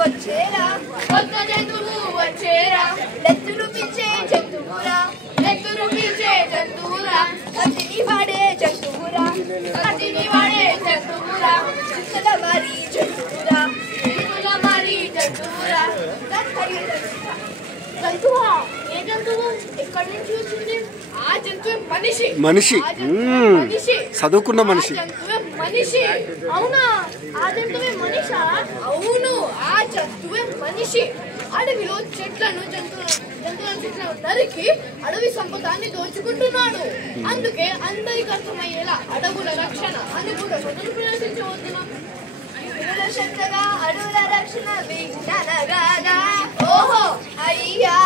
వచ్చేరా కొత్త జంతువు వచ్చేరా నెత్తులు పిచ్చే జంతువురా నెత్తులు పిచ్చే జంతువురా కత్తిని వాడే జంతువురా కత్తిని వాడే జంతువురా చిత్తల మారి జంతువురా చిత్తుల మారి జంతువురా జంతువా ఏ జంతువు ఎక్కడి నుంచి వచ్చింది ఆ జంతువు మనిషి మనిషి చదువుకున్న మనిషి మనిషి అవునా ఆ జంతువే మనిషా అవును ఆ జంతువే మనిషి అడవిలో చెట్లను చెట్లను నరికి అడవి సంపదాన్ని దోచుకుంటున్నాడు అందుకే అందరికి అర్థమయ్యేలా అడవుల రక్షణ అని కూడా మొదలు ప్రదర్శించవద్దును అడవుల రక్షణ విజ్ఞాన గాదా ఓహో అయ్యా